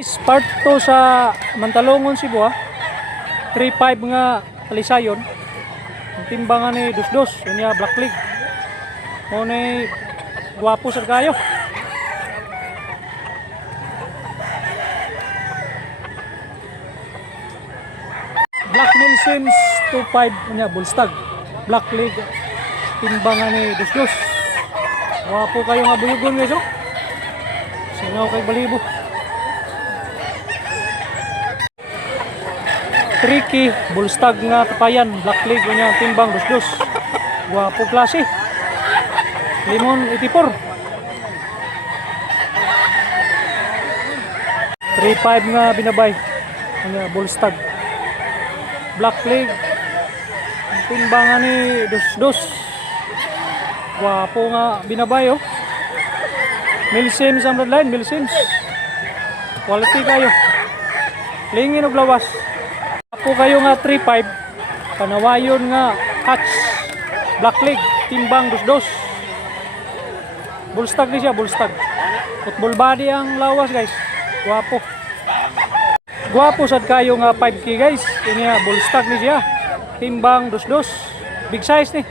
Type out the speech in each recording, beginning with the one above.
Part to sa Mantalongon, Cebu ha. 3-5 nga talisayon. Ang timbangan ni Dusdos, yun niya Black League. O ni guwapo sa kayo. Black Mill Sims 2-5 niya Bullstag. Black League timbangan ni Dusdos. Guwapo kayo nga buyugon guys oh. Singaw kay balibo. Tricky, Bullstag nga tapayan, Black League niya timbang Dusdos. Guwapo klase. Limon 84. 3-5 nga binabay. Niya Bullstag. Black League timbangan ni Dusdos. Guwapo nga binabay oh. Milsims ang bloodline, Milsims. Quality kayo. Lingin og lawas. Ako kayo nga 3-5 panawayon nga Hatch Black League timbang Dusdos. Bullstag ni siya, Bullstag. Football body ang lawas guys. Guwapo. Guwapo sad kayo nga 5K guys. Ini nga Bullstag ni siya. Timbang Dusdos. Big size ni.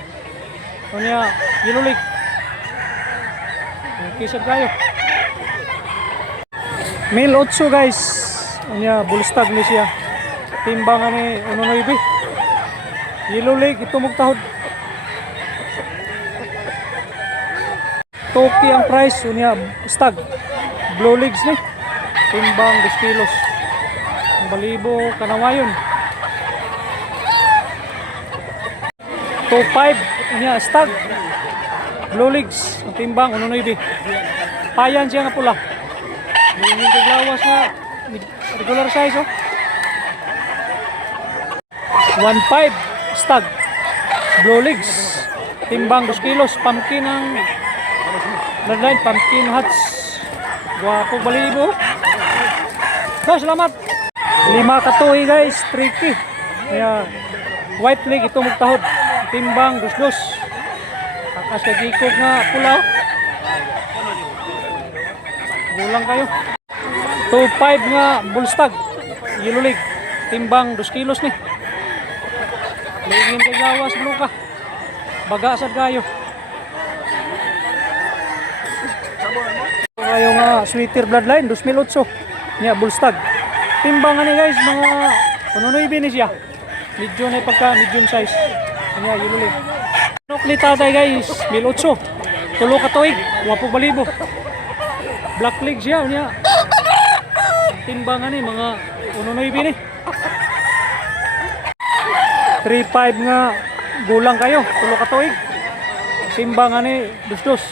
Unya Yellow League. Okay sad kayo. Mil 8 guys. Unya Bullstag ni siya. Timbangan ni Unonoybe. Yellow League ito magtahod. Toki ang price unya stag. Blue Leagues ni. Timbang 2 kilos. Ang balibo kanawayon. 2-5 unya stag. Blue Leagues ang timbang Unonoybe. Payan siya nga pula. Hindi lawas nga regular size oh. 1-5 stag Blue Leagues timbang 2 kilos pumpkin ang bloodline pumpkin hats guwapo balibo so salamat 5 katuhi guys tricky yeah. White League ito magtahod timbang 2-2 kakas kagikog nga pulaw gulang kayo 2-5 nga Bullstag Yellow League timbang 2 kilos ni Lingin kay gawas bro ka. Baga sad kayo. Kayo nga sweeter bloodline 2008. Nya Bullstag. Timbangan ni guys mga Unonoybe ni siya. Medyo na pagka medium size. Nya Yellow League. Noklita tay guys 2008. Tulo ka tuig. Wapo balibo. Black League siya nya. Timbangan ni mga Unonoybe ni. 3-5 nga gulang kayo, tulo ka tuig. Timbangan ni Dusdos.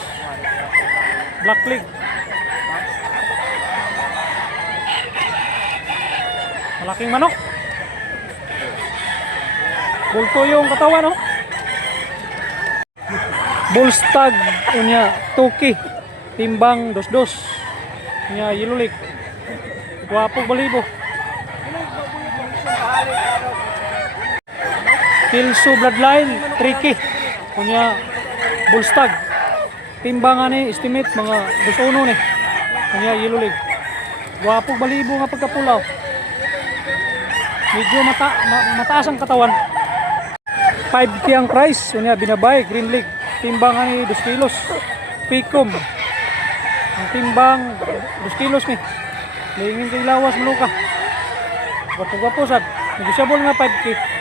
Black League. Malaking manok. Bulto yung katawan no. Bullstag unya Toki. Timbang 2-2. Nya Yellow League. Guwapo balibo. Kilso bloodline, tricky. Kunya Bullstag. Timbangan ni estimate mga 2-1 ni. Kunya Yellow League. Guwapo balibo nga pagkapulaw. Medyo mataas ang katawan. 5K ang price. Kunya binabay Green League. Timbangan ni 2 kilos. Picom. Ang timbang 2 kilos ni. Lingin kay lawas mo ka. Guwapo-guwapo sad. Negosyable nga 5K.